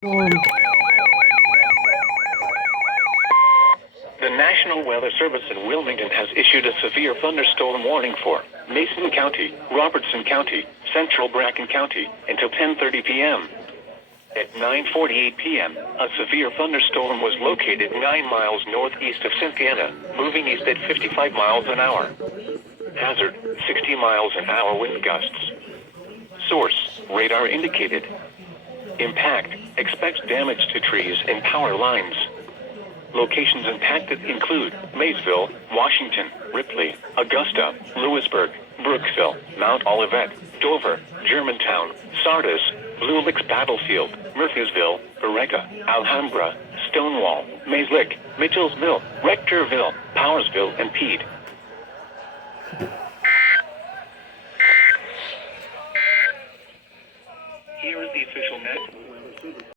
Storm. The National Weather Service in Wilmington has issued a severe thunderstorm warning for Mason County, Robertson County, Central Bracken County until 10:30 p.m. At 9:48 p.m., a severe thunderstorm was located 9 miles northeast of Cynthiana, moving east at 55 miles an hour. Hazard, 60 miles an hour wind gusts. Source, radar indicated. Impact, expects damage to trees and power lines. Locations impacted include Maysville, Washington, Ripley, Augusta, Lewisburg, Brooksville, Mount Olivet, Dover, Germantown, Sardis, Blue Licks Battlefield, Murphysville, Eureka, Alhambra, Stonewall, Mayslick, Mitchellsville, Rectorville, Powersville, and Peed.